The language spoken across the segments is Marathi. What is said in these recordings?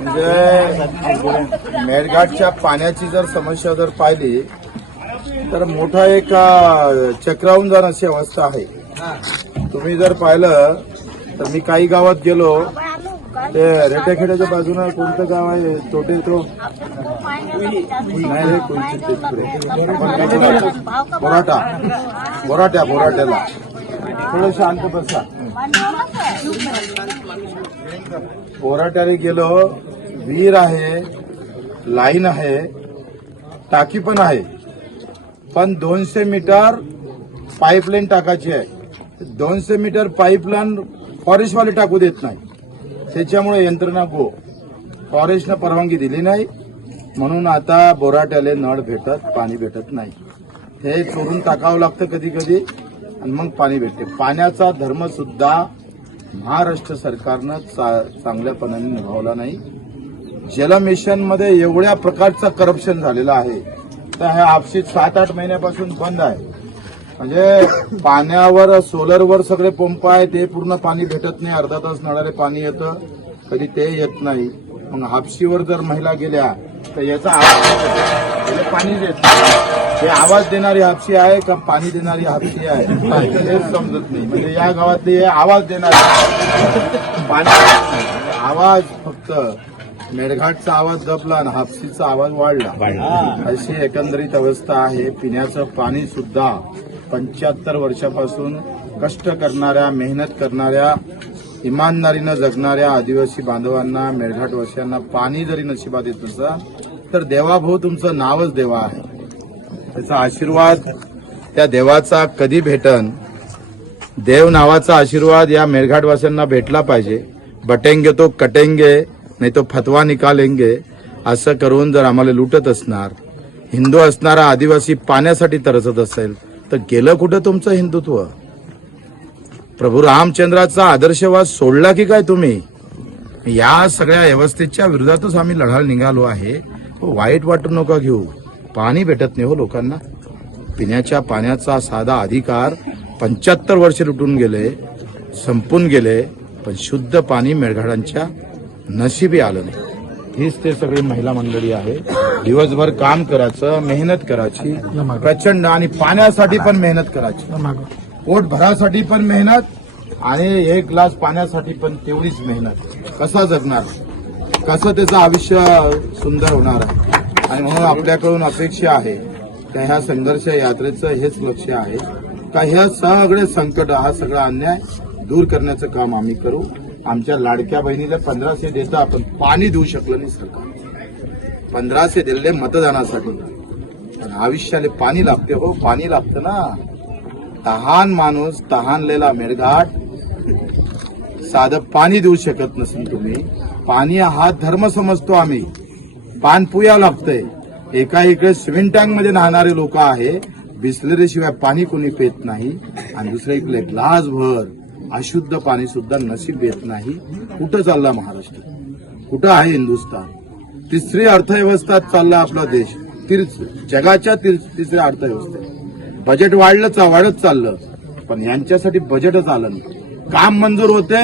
म्हणजे मेळघाटच्या पाण्याची जर समस्या जर पाहिली तर मोठा एक चक्रावून जाण्याची अवस्था आहे. तुम्ही जर पाहिलं तर मी काही गावात गेलो, ते रेट्याखेड्याच्या बाजूला कोणतं गाव आहे तोटे तो नाही रे बोराट्याला थोडं शांत बसा. बोराट्याला गेलो, विहीर आहे, लाईन आहे, टाकी पण आहे, पण 200 मीटर पाईपलाईन टाकायची आहे. 200 मीटर पाईपलाईन फॉरेस्टवाले टाकू देत नाही. त्याच्यामुळे यंत्रणा फॉरेस्टनं परवानगी दिली नाही, म्हणून आता बोराट्याला नळ भेटत, पाणी भेटत नाही. हे चोरून टाकावं लागतं कधी कधी आणि मग पाणी भेटते. पाण्याचा धर्म सुद्धा महाराष्ट्र सरकारनं चांगल्यापणाने निभावला नाही. जल मिशनमध्ये एवढ्या प्रकारचं करप्शन झालेलं आहे तर हे आपशीत 7-8 महिन्यापासून बंद आहे. म्हणजे पाण्यावर सोलरवर सगळे पंप आहे, ते पूर्ण पाणी भेटत नाही. अर्धा तास नळाले पाणी येतं, कधी ते येत नाही. मग हापशीवर जर महिला गेल्या तर याचा आवाज पाणी देत नाही. हे आवाज देणारी हापशी आहे का पाणी देणारी हापशी आहे हेच समजत नाही. म्हणजे या गावातले आवाज देणारे पाणी आवाज फक्त मेळघाटचा आवाज दबला आणि हापशीचा आवाज वाढला. अशी एकंदरीत अवस्था आहे. पिण्याचं पाणी सुद्धा 75 वर्षापासून कष्ट करणाऱ्या, मेहनत करणाऱ्या, इमानदारीनं जगणाऱ्या आदिवासी बांधवांना, मेळघाटवासियांना पाणी जरी नशिबात येत नसलं तर देवाभाऊ तुमचं नावच देवा आहे. त्याचा आशीर्वाद त्या देवाचा कधी भेटन. देव नावाचा आशीर्वाद या मेळघाटवासियांना भेटला पाहिजे. बटेंगे तो कटेंगे नाही तो फतवा निकालेंगे असं करून जर आम्हाला लुटत असणार, हिंदू असणारा आदिवासी पाण्यासाठी तरसत असेल तर गेलं कुठं तुमचं हिंदुत्व? प्रभू रामचंद्राचा आदर्शवाद सोडला की काय तुम्ही? या सगळ्या व्यवस्थेच्या विरोधातच आम्ही लढायला निघालो आहे. वाईट वाटू नका घेऊ. पाणी भेटत नाही हो लोकांना. पिण्याच्या पाण्याचा साधा अधिकार 75 वर्ष लुटून गेले, संपून गेले, पण शुद्ध पाणी मेळघाटांच्या नशिबी आलं नाही. हीच ते सगळी महिला मंडळी आहे. दिवसभर काम करायचं, मेहनत करायची प्रचंड, आणि पाण्यासाठी पण मेहनत करायची, पोट भरासाठी पण मेहनत आणि 1 ग्लास पाण्यासाठी पण तेवढीच मेहनत. कसा जगणार, कसं त्याचं आयुष्य सुंदर होणार आहे? आणि म्हणून आपल्याकडून अपेक्षा आहे की ह्या संघर्ष यात्रेचं हेच लक्ष आहे का ह्या सगळे संकट, हा सगळा अन्याय दूर करण्याचं काम आम्ही करू. आमच्या लाडक्या बहिणीला 1500 देता, आपण पाणी देऊ शकलं नाही सरकार. 1500 दिले मतदानासाठी, पण आयुष्याला पाणी लागते हो, पाणी लागतं ना. तहान माणूस, तहानलेला मेळघाट साधं पाणी देऊ शकत नसेल तुम्ही. पाणी हा धर्म समजतो आम्ही. पानपुया लागतंय. एका इकडे स्विमिंग टँक मध्ये न्हाणारे लोक आहे, बिसलेरी शिवाय पाणी कोणी पेत नाही, आणि दुसऱ्या इकडे ग्लासभर अशुद्ध पाणी सुद्धा नशीब येत नाही. कुठं चालला महाराष्ट्र? कुठं आहे हिंदुस्थान? तिसरी अर्थव्यवस्था चालला आपला देश, जगाच्या तिसऱ्या अर्थव्यवस्थेत. बजेट वाढत चाललं, पण यांच्यासाठी बजेटच आलं नाही. काम मंजूर होते,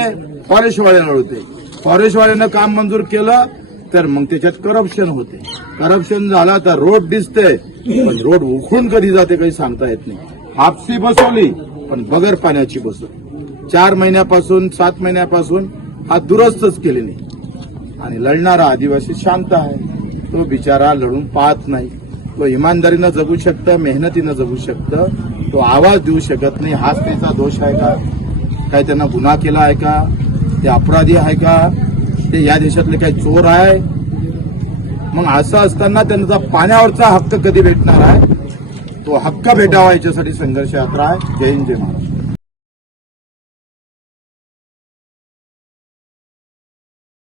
फॉरेस्टवाल्याला होते. फॉरेस्टवाल्यानं काम मंजूर केलं तर मग त्याच्यात करप्शन होते. करप्शन झाला तर रोड दिसते, पण रोड उखडून कधी जाते काही सांगता येत नाही. हापसी बसवली पण बगर पाण्याची बसवली. 4 महिन्यापासून 7 महिन्यापासून हा दुरुस्तच केले नाही. आणि लढणारा आदिवासी शांत आहे. तो बिचारा लढून पाहत नाही. तो इमानदारीनं जगू शकतं, मेहनतीनं जगू शकतं. तो आवाज देऊ शकत नाही. हाच त्याचा दोष आहे का? काय त्यांना गुन्हा केला आहे का? ते अपराधी आहे का? ते या देशातले काही चोर आहे? मग असं असताना त्यांचा पाण्यावरचा हक्क कधी भेटणार आहे? तो हक्क भेटावा याच्यासाठी संघर्ष यात्रा आहे. जय हिंद, जय महाराष्ट्र.